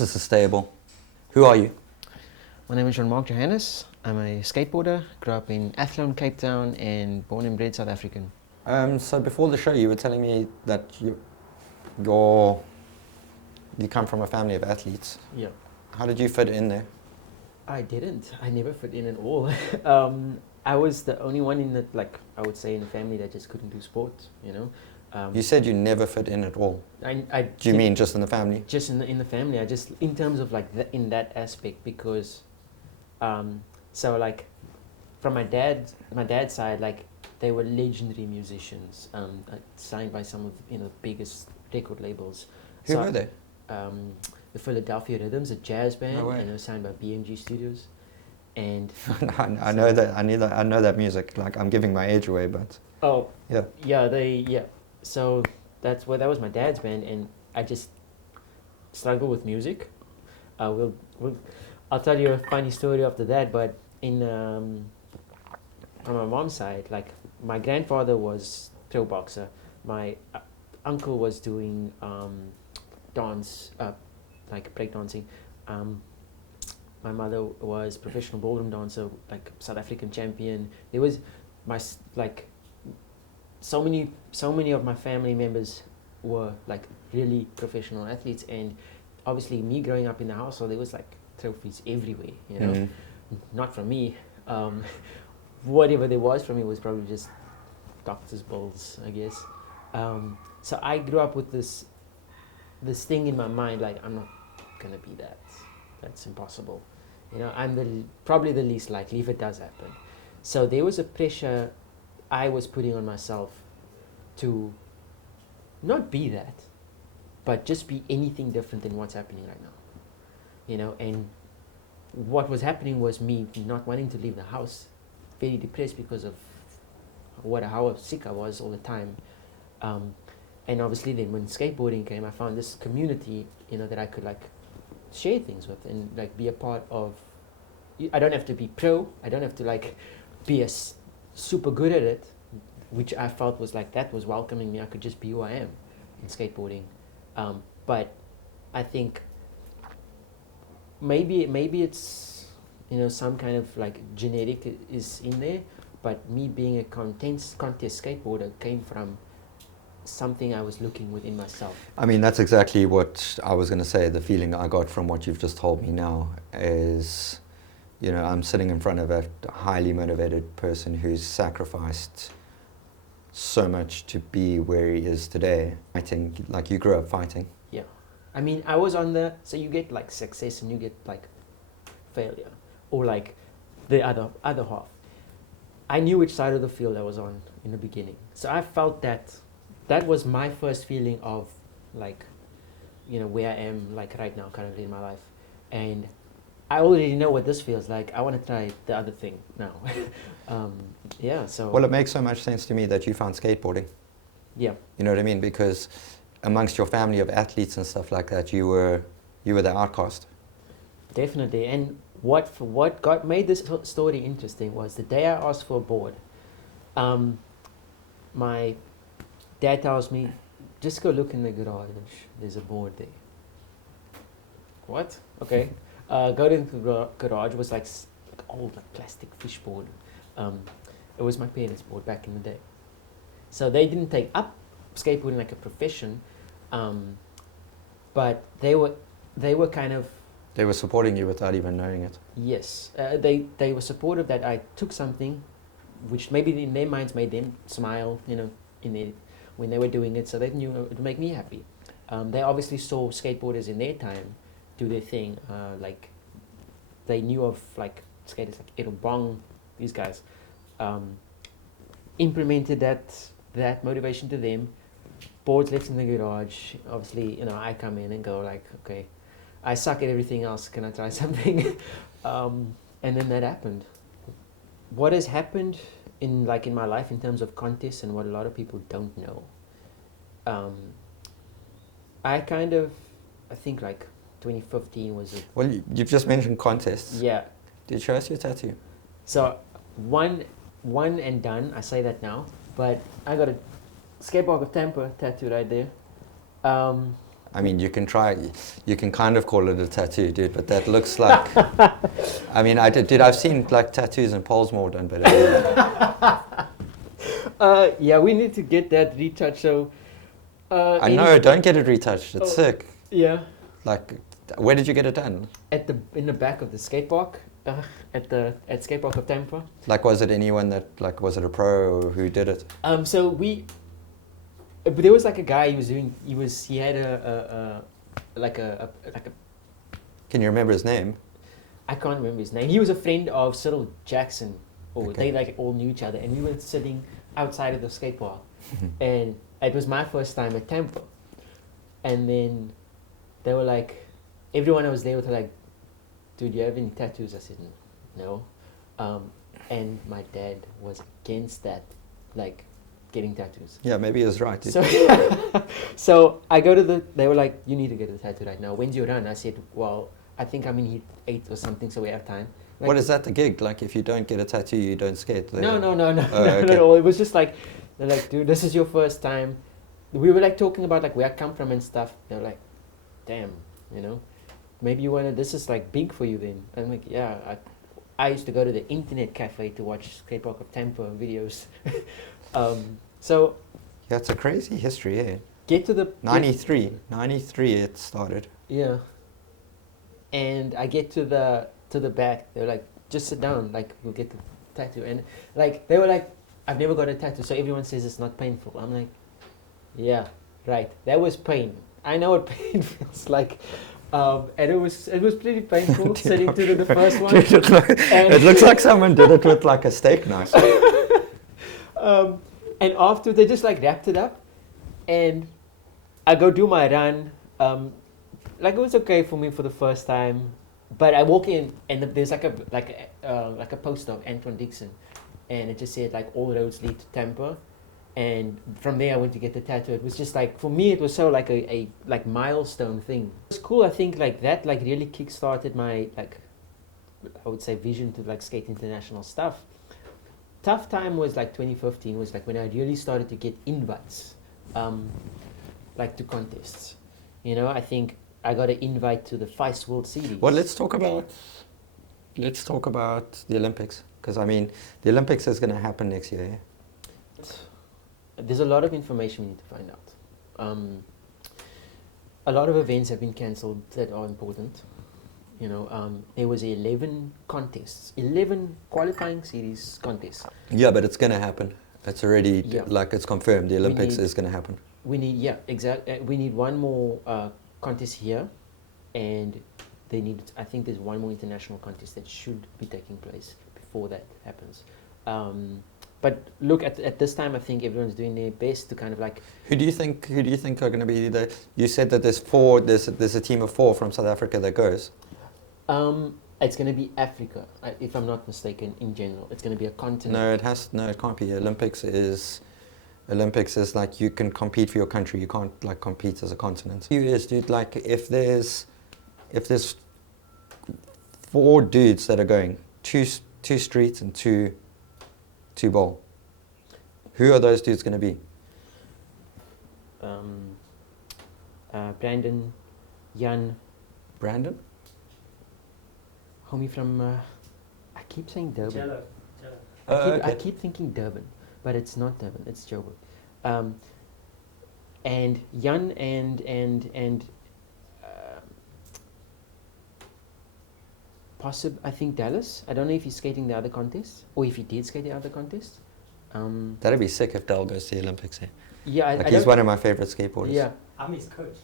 this is the stable. Who are you? My name is Jean-Marc Johannes. I'm a skateboarder, grew up in Athlone, Cape Town, and born and bred South African. So before the show, you were telling me that you come from a family of athletes. Yeah. How did you fit in there? I didn't. I never fit in at all. I was the only one in the, I would say in the family that just couldn't do sports, you know. You said you never fit in at all. Do you mean just in the family? Just in the family. I just, in terms of in that aspect, because, so like, from my dad's side, they were legendary musicians, signed by some of the biggest record labels. Who were they? The Philadelphia Rhythms, a jazz band, No way. and they were signed by BMG Studios. And I know that music. Like, I'm giving my age away, but yeah. So that was my dad's band, and I just struggled with music. I'll tell you a funny story after that. But from my mom's side, my grandfather was pro boxer. My uncle was doing dance, breakdancing. My mother was professional ballroom dancer, South African champion. There was so many of my family members were really professional athletes, and obviously me growing up in the household, there was trophies everywhere, you know. Not from me. Whatever there was from me was probably just doctor's bills, I guess. So I grew up with this thing in my mind, I'm not gonna be that. That's impossible. You know, I'm probably the least likely if it does happen. So there was a pressure I was putting on myself to not be that, but just be anything different than what's happening right now. You know, and what was happening was me not wanting to leave the house, very depressed because of how sick I was all the time. And obviously then when skateboarding came, I found this community, that I could share things with and be a part of. I don't have to be pro. I don't have to be super good at it, which I felt was that was welcoming me. I could just be who I am in skateboarding. But I think maybe it's some kind of genetic is in there, but me being a contest skateboarder came from something I was looking within myself. I mean, that's exactly what I was going to say. The feeling I got from what you've just told me now is, I'm sitting in front of a highly motivated person who's sacrificed so much to be where he is today. I think, you grew up fighting. Yeah. I mean, I was on so you get success and you get failure, or the other half. I knew which side of the field I was on in the beginning. So I felt that was my first feeling of where I am right now currently in my life. And I already know what this feels like. I want to try the other thing now. So. Well, it makes so much sense to me that you found skateboarding. Yeah. You know what I mean? Because amongst your family of athletes and stuff like that, you were the outcast. Definitely. And what made this story interesting was the day I asked for a board, my dad tells me, just go look in the garage. There's a board there. What? Okay. Go to the garage. It was old plastic fish board. It was my parents' board back in the day. So they didn't take up skateboarding like a profession, but they were kind of. They were supporting you without even knowing it. Yes, they were supportive that I took something, which maybe in their minds made them smile. When they were doing it, so they knew it would make me happy. They obviously saw skateboarders in their time do their thing. They knew of skaters like Edo Bong, these guys. Implemented that motivation to them. Boards left in the garage. Obviously, I come in and go okay, I suck at everything else. Can I try something? And then that happened. What has happened in my life in terms of contests and what a lot of people don't know. I think 2015 was it. Well, you've just mentioned contests. Yeah. Did you show us your tattoo? So one and done. I say that now, but I got a skateboard of Tampa tattoo right there. I mean, you can kind of call it a tattoo, dude, but that looks like, I mean, I've seen like tattoos and poles more done better than that. Yeah, we need to get that retouched. So, I know, don't get it retouched, it's sick. Yeah. Like, where did you get it done? In the back of the skate park, at skate park of Tampa. Like, was it anyone that, like, was it a pro or who did it? So but there was like a guy he had a Can you remember his name? I can't remember his name. He was a friend of Cyril Jackson, or Okay. they like all knew each other, and we were sitting outside of the skate park, and it was my first time at Tampa, and then they were like, everyone I was there with were like, dude, you have any tattoos? I said, no. And my dad was against that, like, getting tattoos. Yeah, maybe he was right. So, so I go to they were like, you need to get a tattoo right now. When's your run? I said, well, I think I'm in heat 8 or something, so we have time. Like, What is that, the gig? Like, if you don't get a tattoo, you don't skate? No, Oh, not okay. at all. It was just like, they're like, dude, this is your first time. We were like talking about like where I come from and stuff. They're like, damn, maybe you wanna. This is like big for you then. I'm like, yeah. I used to go to the internet cafe to watch Skate Park of Tampa videos. So Yeah, it's a crazy history, yeah. get to the 93 it started. Yeah. And I get to the back. They're like, just sit down. Like, we'll get the tattoo. And like they were like, I've never got a tattoo, so everyone says it's not painful. I'm like, yeah, right. That was pain. I know what pain feels like. And it was pretty painful sitting through the first one. It looks like someone did it with like a steak knife. And after they just like wrapped it up, and I go do my run. Like, it was okay for me for the first time, but I walk in and there's like a poster of Antoine Dixon, and it just said like all roads lead to Tampa, and from there I went to get the tattoo. It was just like, for me it was so like a like milestone thing. It was cool. I think like that like really kick-started my, like, I would say, vision to like skate international stuff. Tough time was like 2015 was like when I really started to get invites, like to contests. I think I got an invite to the Fise World Series. Well, let's talk about the Olympics, because I mean the Olympics is going to happen next year. Yeah? There's a lot of information we need to find out. A lot of events have been cancelled that are important. There was 11 contests, 11 qualifying series contests. Yeah, but it's going to happen. It's already like it's confirmed. The Olympics is going to happen. We need we need one more contest here, and I think there's one more international contest that should be taking place before that happens. But look, at this time, I think everyone's doing their best to kind of like. Who do you think are going to be the? You said that there's a team of 4 from South Africa that goes. It's going to be Africa, if I'm not mistaken. In general, it's going to be a continent. No, it can't be. Olympics is like you can compete for your country. You can't like compete as a continent. Yes, dude. Like if there's 4 dudes that are going, two streets and two bowl. Who are those dudes going to be? Brandon, Jan. Brandon? Homie from, I keep saying Durban. Jello. I keep thinking Durban, but it's not Durban, it's Joubert. And Jan and I think Dallas. I don't know if he's skating the other contest, or if he did skate the other contest. That'd be sick if Dal goes to the Olympics. Yeah, he's one of my favorite skateboarders. Yeah. I'm his coach.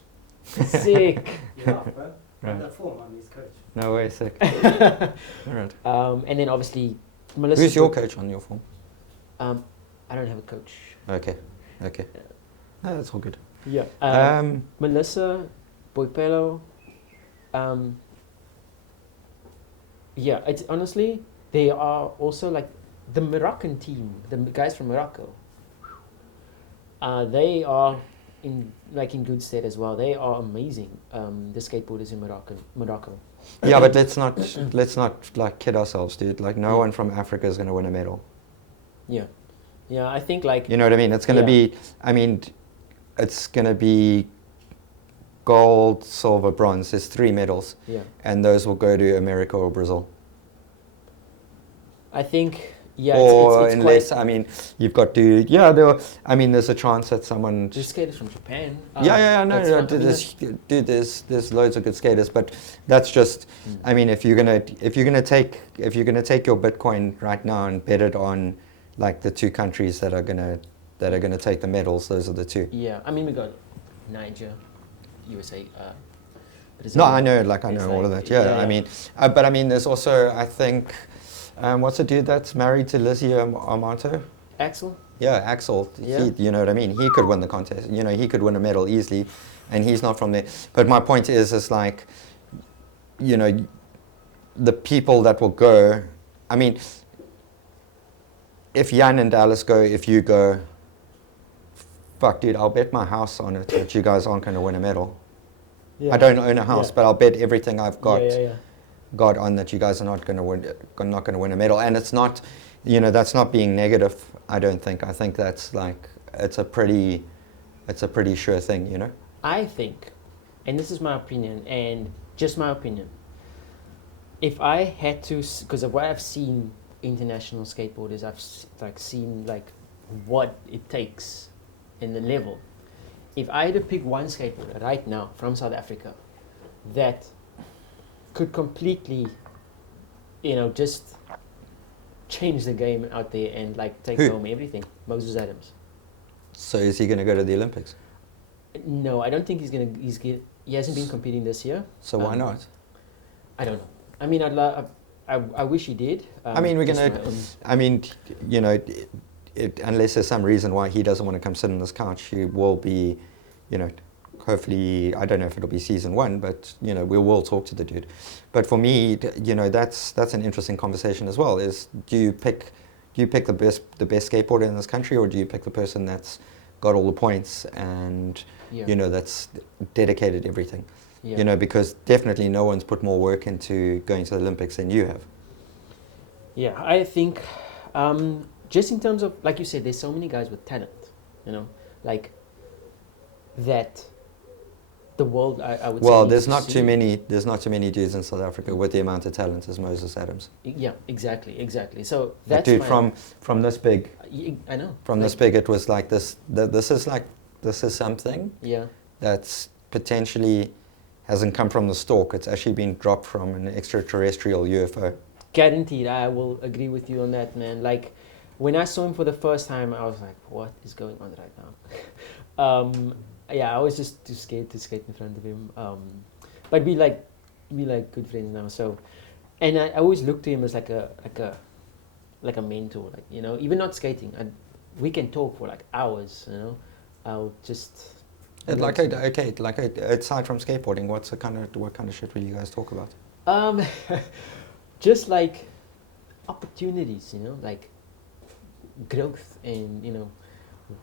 Sick. You laugh, bro. Right. On the form, I'm his coach. No way, sick. All right. And then obviously Melissa. Who's your coach on your form? I don't have a coach. Okay. No, that's all good. Yeah. Melissa, Boipelo. Yeah, it's honestly, they are also like the Moroccan team, the guys from Morocco. They are in good state as well. They are amazing. The skateboarders in Morocco. Yeah, but let's not like kid ourselves, dude. Like no one from Africa is going to win a medal. Yeah, I think like. You know what I mean? It's going to be. I mean, it's going to be gold, silver, bronze. There's 3 medals, Yeah. and those will go to America or Brazil. I think, yeah, Or it's unless, quite... I mean, you've got to, yeah, there's a chance that someone... There's skaters from Japan. There's loads of good skaters, but that's just, I mean, if you're gonna take your Bitcoin right now and bet it on like the 2 countries that are gonna take the medals, those are the 2. Yeah, I mean, we got Niger, USA. No, I know all of that. Yeah, I mean, but I mean, there's also, I think, what's the dude that's married to Lizzie Amato? Axel. Yeah, Axel. Yeah. He, you know what I mean? He could win the contest. You know, he could win a medal easily, and he's not from there. But my point is like, you know, the people that will go. I mean, if Jan and Dallas go, if you go, fuck, dude, I'll bet my house on it that you guys aren't going to win a medal. Yeah. I don't own a house, but I'll bet everything I've got. Yeah. On that you guys are not going to win a medal, and it's not, you know, that's not being negative. I don't think. I think that's like it's a pretty sure thing, you know. I think, and this is my opinion, and just my opinion. If I had to, because of what I've seen international skateboarders, I've seen like what it takes in the level. If I had to pick one skateboarder right now from South Africa that could completely, you know, just change the game out there and like take home everything, Moses Adams. So is he going to go to the Olympics? No, I don't think he's gonna. He hasn't been competing this year. So why not? I don't know. I mean, I wish he did. I mean, we're gonna. I mean, you know, unless there's some reason why he doesn't want to come sit on this couch, he will be, you know. Hopefully, I don't know if it'll be season 1, but you know, we will talk to the dude. But for me, you know, that's an interesting conversation as well. Is do you pick the best skateboarder in this country, or do you pick the person that's got all the points and you know, that's dedicated everything? You know, because definitely no one's put more work into going to the Olympics than you have. Yeah, I think just in terms of, like you said, there's so many guys with talent, you know, like that. The world, I would say. Well, there's not too many dudes in South Africa with the amount of talent as Moses Adams. Yeah, exactly. So that's dude, from this big. I know. From this big, it was like this. This is something. Yeah. That's potentially hasn't come from the stalk. It's actually been dropped from an extraterrestrial UFO. Guaranteed. I will agree with you on that, man. Like, when I saw him for the first time, I was like, what is going on right now? Yeah, I was just too scared to skate in front of him. But we like good friends now. So, and I always look to him as like a mentor. Like, you know, even not skating, we can talk for like hours. You know, I'll just. Aside from skateboarding, what kind of shit will you guys talk about? Just like opportunities. You know, like growth and, you know,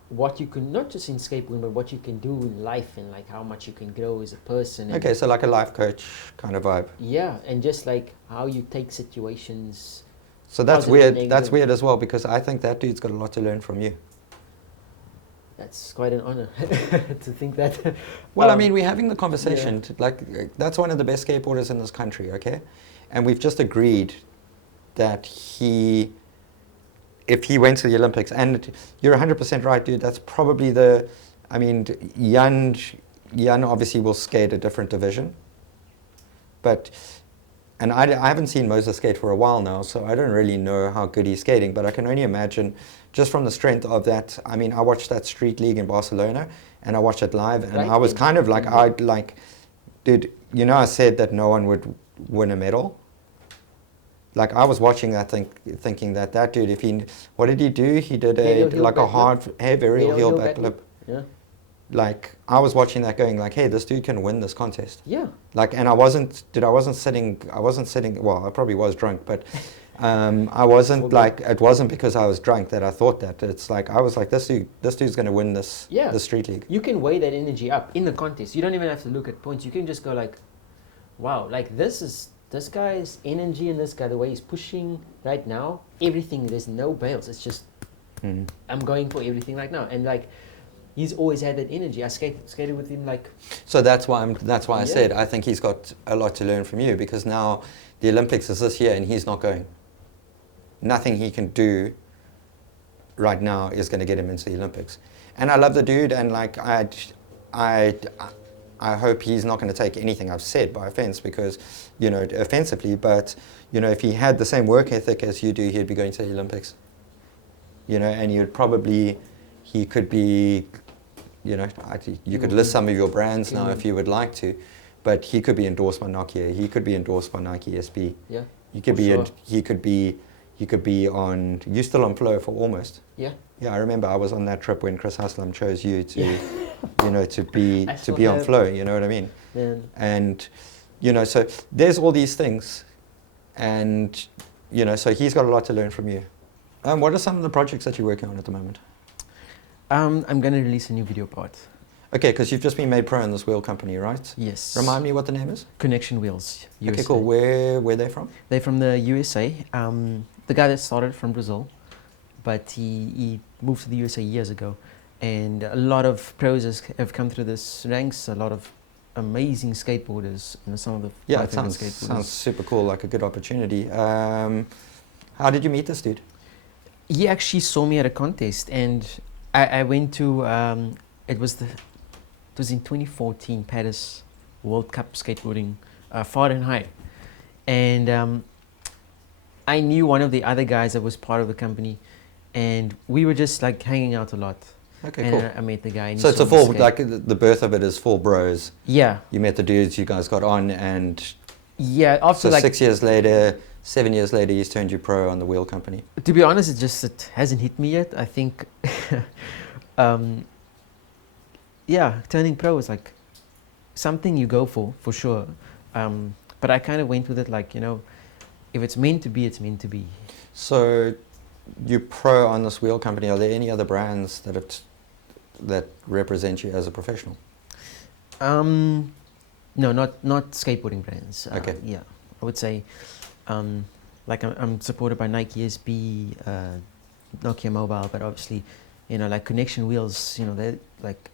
what you can, not just in skateboarding, but what you can do in life and like how much you can grow as a person. Okay, so like a life coach kind of vibe. Yeah, and just like how you take situations. So that's weird. That's weird as well, because I think that dude's got a lot to learn from you. That's quite an honor to think that. Well, I mean, we're having the conversation. Yeah. Like, that's one of the best skateboarders in this country, okay? And we've just agreed that if he went to the Olympics, and you're 100% right, dude, that's probably Jan obviously will skate a different division, and I haven't seen Moses skate for a while now, so I don't really know how good he's skating, but I can only imagine, just from the strength of that, I mean, I watched that street league in Barcelona, and I watched it live, and I was kind of like, dude, you know, I said that no one would win a medal. Like, I was watching that thinking that dude, what did he do? He did a hard varial heel backflip. Yeah. Like, I was watching that going like, hey, this dude can win this contest. Yeah. Like, and I wasn't sitting, well, I probably was drunk, but I wasn't like, it wasn't because I was drunk that I thought that. It's like, I was like, this dude's going to win this street league. You can weigh that energy up in the contest. You don't even have to look at points. You can just go like, wow, like this guy's energy and this guy, the way he's pushing right now, everything, there's no bails. It's just, I'm going for everything right now. And like, he's always had that energy. I skated with him like. So that's why I Yeah. said I think he's got a lot to learn from you, because now the Olympics is this year and he's not going. Nothing he can do right now is going to get him into the Olympics. And I love the dude, and like I hope he's not going to take anything I've said by offense, because, you know, offensively, but, you know, if he had the same work ethic as you do, he'd be going to the Olympics. You know, and he could be, you know, you could list some of your brands now if you would like to, but he could be endorsed by Nokia, he could be endorsed by Nike SB. Yeah. He could be on, you still on Flow for Almost. Yeah. Yeah, I remember I was on that trip when Chris Haslam chose you to, you know, to be on have- Flow, you know what I mean? Man. And, you know, so there's all these things, and, you know, so he's got a lot to learn from you. What are some of the projects that you're working on at the moment? I'm going to release a new video part. Okay, because you've just been made pro in this wheel company, right? Yes. Remind me what the name is? Connection Wheels. USA. Okay, cool. Where are they from? They're from the USA. The guy that started from Brazil, but he moved to the USA years ago. And a lot of pros have come through this ranks, a lot of amazing skateboarders, and some of the Yeah, my it favorite sounds super cool, like a good opportunity. How did you meet this dude? He actually saw me at a contest, and I went to it was in 2014 Paris World Cup skateboarding, far and high, and I knew one of the other guys that was part of the company, and we were just like hanging out a lot. Okay, And cool. I met the guy. And he So it's saw a me full, skate. like the birth of it is full bros. Yeah, You met the dudes, you guys got on, and yeah. After so like 6 years later, 7 years later, he's turned you pro on the wheel company. To be honest, it hasn't hit me yet. I think, yeah, turning pro is like something you go for sure. But I kind of went with it like, you know, if it's meant to be, it's meant to be. So you're pro on this wheel company. Are there any other brands that represent you as a professional? No, not skateboarding brands. Okay. Yeah, I would say, like I'm supported by Nike SB, Nokia Mobile, but obviously, you know, like Connection Wheels, you know, they're like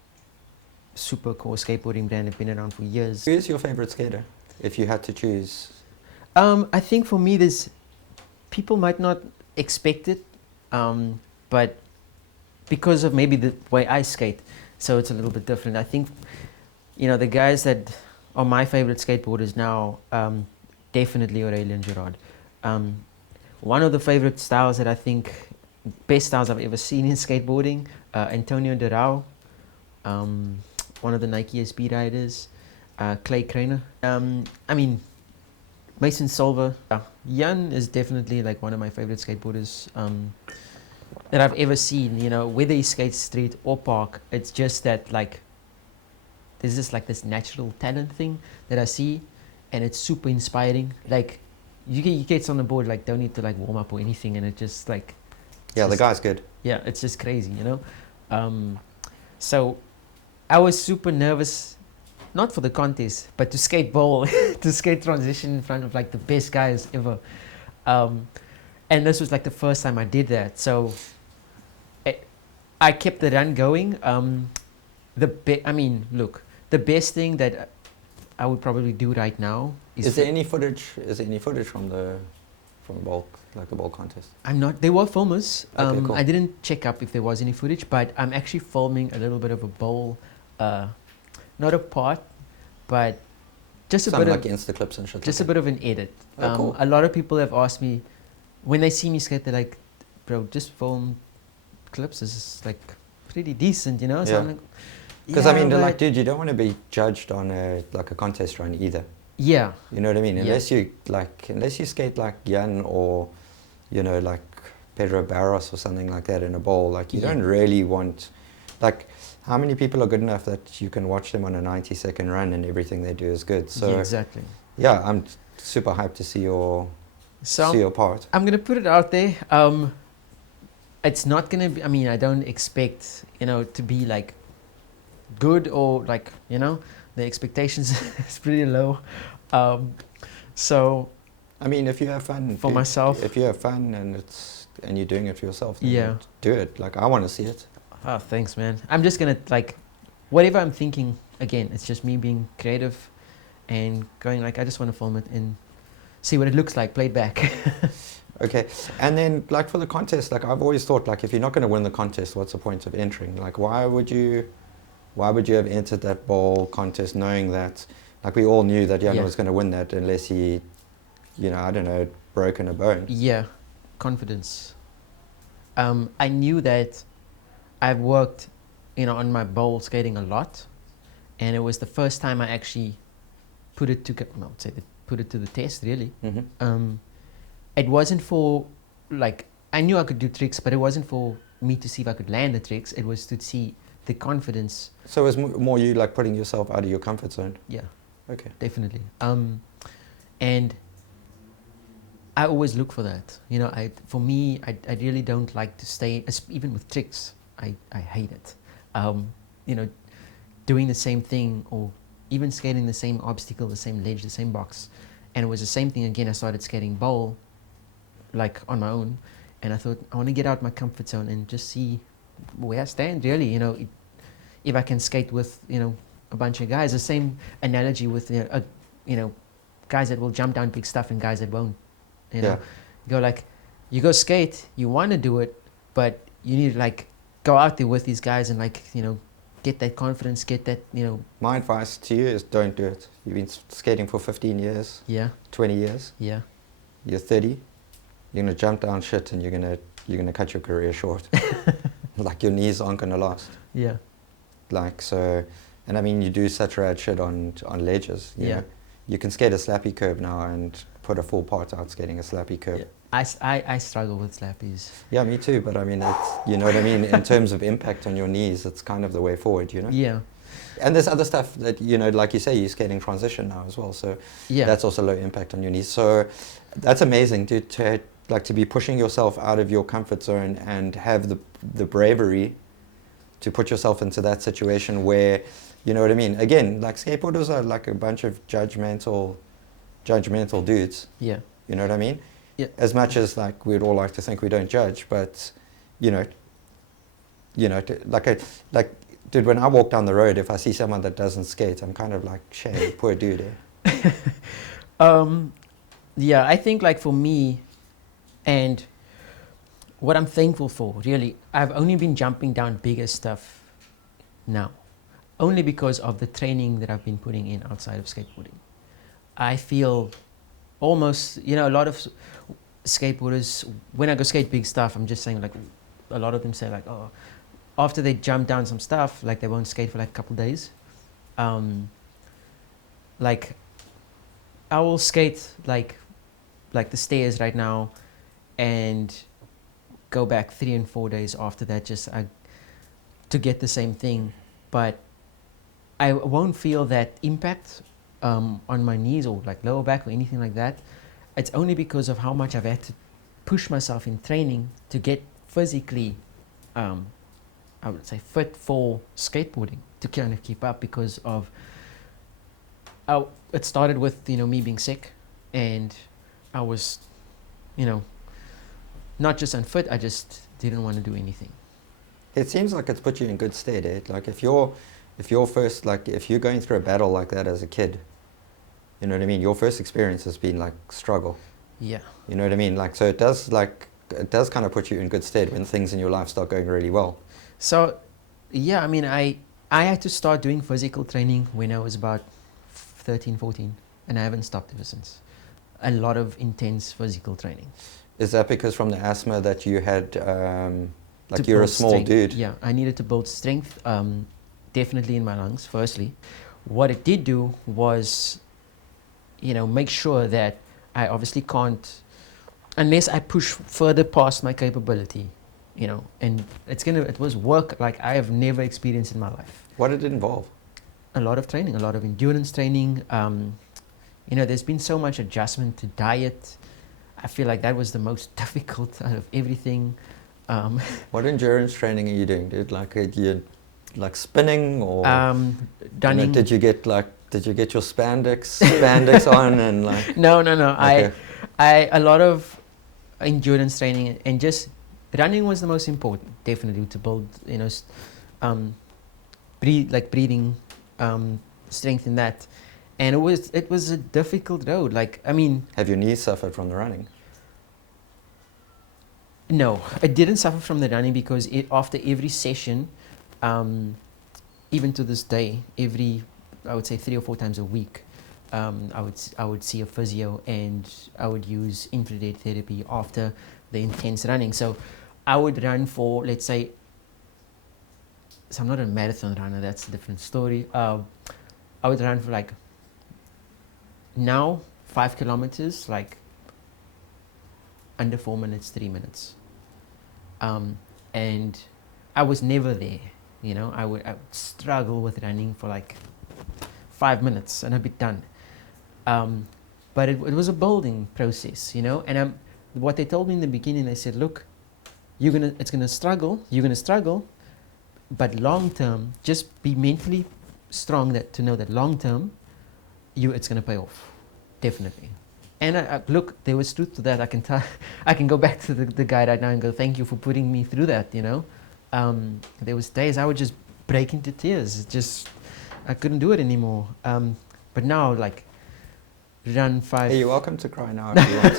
super core skateboarding brand. Have been around for years. Who's your favorite skater, if you had to choose? I think for me, people might not expect it, but because of maybe the way I skate, so it's a little bit different. I think, you know, the guys that are my favorite skateboarders now, definitely Aurelien Gerard. One of the favorite styles that I think, best styles I've ever seen in skateboarding, Antonio De Rao, one of the Nike SB riders, Clay Craner. I mean, Mason Silver. Jan is definitely like one of my favorite skateboarders that I've ever seen. You know, whether he skates street or park, it's just that like there's just like this natural talent thing that I see, and it's super inspiring. Like you get on the board, like don't need to like warm up or anything, and it just like Yeah, the guy's good. yeah, it's just crazy, you know. So I was super nervous, not for the contest, but to skate bowl, to skate transition in front of like the best guys ever. And this was like the first time I did that. So I kept the run going. I mean, look, the best thing that I would probably do right now Is there any footage? Is there any footage from the bowl, like the bowl contest? There were filmers. Okay, cool. I didn't check up if there was any footage, but I'm actually filming a little bit of a bowl, not a part, but just a Something bit like of Insta clips and shit. just a bit of an edit. Oh, cool. A lot of people have asked me when they see me skate, they're like, "Bro, just film clips. This is like pretty decent, you know." So Yeah. I'm like, Because I mean, they're but- like, dude, you don't want to be judged on a contest run either. yeah, You know what I mean? Yeah. Unless you skate like Jan or, you know, like Pedro Barros or something like that in a bowl, like you Yeah. don't really want, like, how many people are good enough that you can watch them on a 90-second run and everything they do is good? So yeah, exactly. yeah, I'm super hyped to see your part. I'm gonna put it out there. It's not gonna be. I mean, I don't expect to be like good or like the expectations is pretty low. So I mean, if you have fun for myself, if you have fun and you're doing it for yourself, then Yeah. do it. Like, I want to see it. Oh, thanks, man. I'm just gonna like, whatever I'm thinking. Again, it's just me being creative, and going like, I just want to film it and see what it looks like played back. Okay, and then like for the contest, like I've always thought, like if you're not going to win the contest, what's the point of entering? Like why would you have entered that bowl contest knowing that, like we all knew that Johannes was going to win that unless he, I don't know, broken a bone. Yeah, confidence. I knew that I've worked, on my bowl skating a lot, and it was the first time I actually put it to the test, really. Mm-hmm. It wasn't for, like, I knew I could do tricks, but it wasn't for me to see if I could land the tricks. It was to see the confidence. So it was more you like putting yourself out of your comfort zone? Yeah. Okay. Definitely. And I always look for that. For me, I really don't like to stay, even with tricks, I hate it. Doing the same thing, or even skating the same obstacle, the same ledge, the same box. And it was the same thing again. I started skating bowl, like on my own, and I thought I want to get out my comfort zone and just see where I stand. Really, if I can skate with a bunch of guys. The same analogy with guys that will jump down big stuff and guys that won't. Yeah. You go skate. You want to do it, but you need to like go out there with these guys and get that confidence, get that My advice to you is don't do it. You've been skating for 15 years. Yeah. 20 years. Yeah. You're 30. You're gonna jump down shit and you're gonna cut your career short. Like your knees aren't gonna last. Yeah. Like so, and I mean you do such rad shit on ledges. You know? You can skate a slappy curb now and put a full part out skating a slappy curb. Yeah. I struggle with slappies. Yeah, me too. But I mean, it's, you know what I mean. In terms of impact on your knees, it's kind of the way forward. Yeah. And there's other stuff that like you say, you're skating transition now as well. So that's also low impact on your knees. So that's amazing, dude. To be pushing yourself out of your comfort zone and have the bravery to put yourself into that situation where, you know what I mean. Again, like skateboarders are like a bunch of judgmental dudes. Yeah. You know what I mean. Yeah. As much as like we'd all like to think we don't judge, but dude, when I walk down the road, if I see someone that doesn't skate, I'm kind of like, shame, poor dude. Yeah, I think like for me, and what I'm thankful for, really, I've only been jumping down bigger stuff now, only because of the training that I've been putting in outside of skateboarding. I feel almost, a lot of skateboarders, when I go skate big stuff, I'm just saying like, a lot of them say like, oh, after they jump down some stuff, like they won't skate for like a couple days. Like I will skate like the stairs right now and go back 3 and 4 days after that to get the same thing. But I won't feel that impact on my knees or like lower back or anything like that. It's only because of how much I've had to push myself in training to get physically, I would say, fit for skateboarding, to kind of keep up, because of it started with me being sick, and I was not just unfit, I just didn't want to do anything. It seems like it's put you in good stead, eh? Like if you're going through a battle like that as a kid, you know what I mean, your first experience has been like struggle. Yeah. You know what I mean? Like, so it does kind of put you in good stead when things in your life start going really well. So, yeah, I mean, I had to start doing physical training when I was about 13, 14, and I haven't stopped ever since. A lot of intense physical training. Is that because from the asthma that you had, like you're a small strength. dude? Yeah, I needed to build strength, definitely in my lungs, firstly. What it did do was, make sure that I obviously can't, unless I push further past my capability, and it was work like I have never experienced in my life. What did it involve? A lot of training, a lot of endurance training. There's been so much adjustment to diet. I feel like that was the most difficult out of everything. What endurance training are you doing, dude? Like, are you like spinning or? Dunning. Did you get your spandex on and like? No. Okay. I a lot of endurance training, and just running was the most important. definitely to build, breathing strength in that. And it was a difficult road. Like, I mean, Have your knees suffered from the running? no, I didn't suffer from the running because after every session, even to this day, I would say 3 or 4 times a week, I would see a physio, and I would use infrared therapy after the intense running. So I would run for, let's say, so I'm not a marathon runner, that's a different story. I would run for like, now 5 kilometers, like under 4 minutes, 3 minutes. And I was never there, I would struggle with running for like 5 minutes and I'd be done. But it was a building process, and what they told me in the beginning, they said, look, you're gonna struggle, but long term, just be mentally strong to know that long term, it's gonna pay off, definitely. And look, there was truth to that. I can go back to the guy right now and go, thank you for putting me through that, There was days I would just break into tears. I couldn't do it anymore. But now, like, run 5... Hey, you're welcome to cry now if you want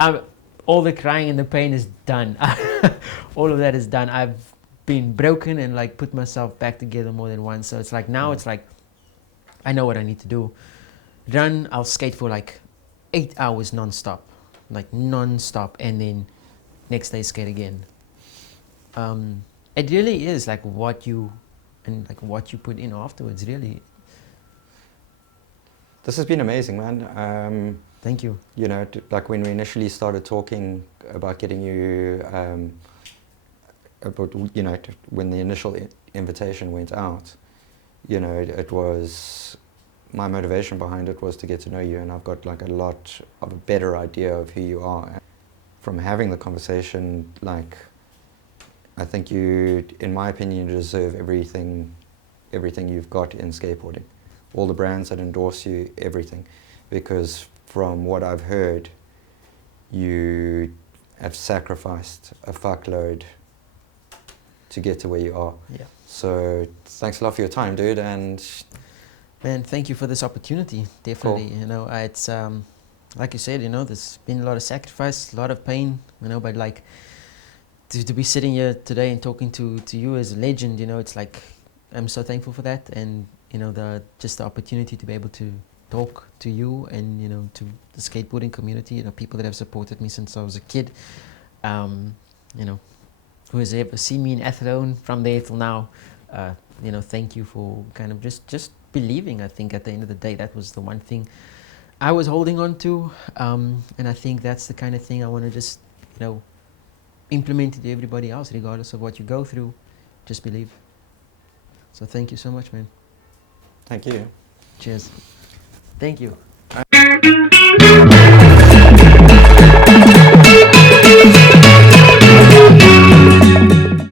to. All the crying and the pain is done. All of that is done. I've been broken and, like, put myself back together more than once. So it's like, now it's like, I know what I need to do. Run, I'll skate for like 8 hours non-stop, and then next day skate again. It really is like what you put in afterwards, really. This has been amazing, man. Thank you. Like when we initially started talking about getting you, when the initial invitation went out, it was, my motivation behind it was to get to know you, and I've got like a lot of a better idea of who you are. From having the conversation, like, I think you, in my opinion, deserve everything you've got in skateboarding. All the brands that endorse you, everything. Because from what I've heard, you have sacrificed a fuckload to get to where you are. Yeah. So thanks a lot for your time, dude, and... Man, thank you for this opportunity, definitely. Cool. It's, like you said, there's been a lot of sacrifice, a lot of pain, but like, to be sitting here today and talking to you as a legend, it's like, I'm so thankful for that, and, the opportunity to be able to talk to you and, to the skateboarding community, people that have supported me since I was a kid, who has ever seen me in Athlone from there till now, thank you for kind of just believing. I think at the end of the day, that was the one thing I was holding on to, and I think that's the kind of thing I want to just, implement it to everybody else, regardless of what you go through. Just believe. So thank you so much, man. Thank you. Cheers. Thank you.